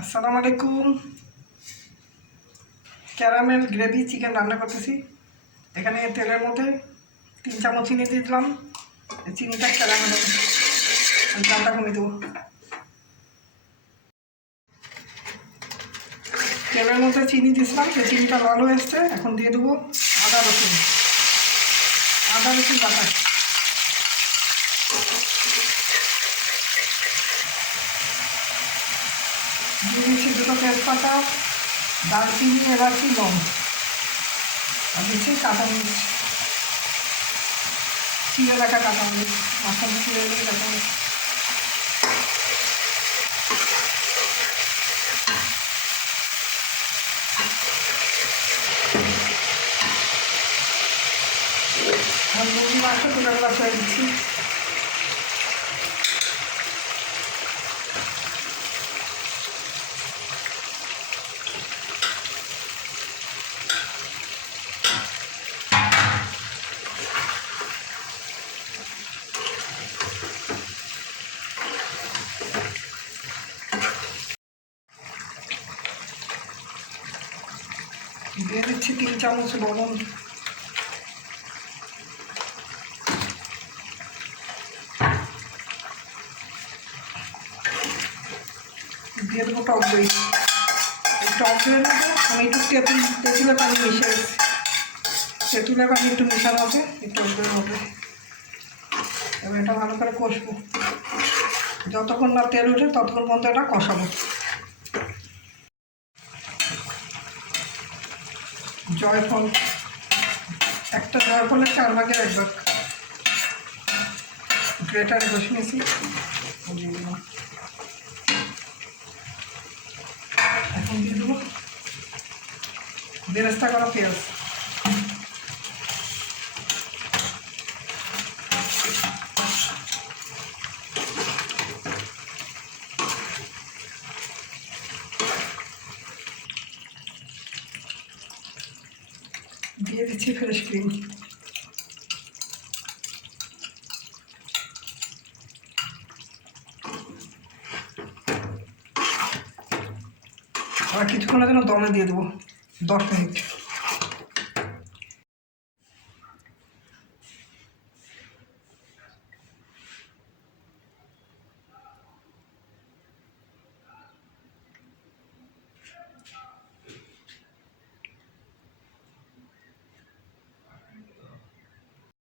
আসসালামু আলাইকুম। Caramel gravy chicken রান্না করতেছি। এখানে তেলের মধ্যে 3 চামচ চিনি দিয়ে দিলাম। চিনিটা ক্যারামেল জালটা কমিয়ে দেবো। তেলের মধ্যে চিনি দিয়েছিলাম, যে চিনিটা লাল হয়ে এসছে। এখন দিয়ে দেবো আদা রসুন বাটা। দিয়ে দিচ্ছি 2টো তেজপাতা, দারচিনি, এলাচি, লং। আর দিচ্ছি কাঁচামরিচ, চিড়ে রাখা কাঁচামরিচ, মাঝখানে চিড়ে রেখে কাঁচামরিচ। আর মুরগি মাংস 2 গ্লাস হয়ে দিচ্ছি। দিয়ে দিচ্ছি 3 চামচ লবণ। দিয়ে দেবো টক দই। এই টক দইয়ের মধ্যে আমি একটু তেঁতুলের পানি মিশিয়ে দিচ্ছি। তেঁতুলের পানি একটু মেশানো আছে এই টক দইয়ের মধ্যে। এবার এটা ভালো করে কষবো, যতক্ষণ না তেল ওঠে ততক্ষণ পর্যন্ত এটা কষাবো। জয়ফল, একটা জয়ফলের 4 ভাগের 1 ভাগ। গ্রেটারে বসে নিয়েছি, দিয়ে দিলাম। এখন দিয়ে দেবো বেরেস্তা করা পেঁয়াজ। দিয়ে দিচ্ছি ফ্রেশ ক্রিম। আর কিছুক্ষণের জন্য দমে দিয়ে দেবো 10 মিনিট।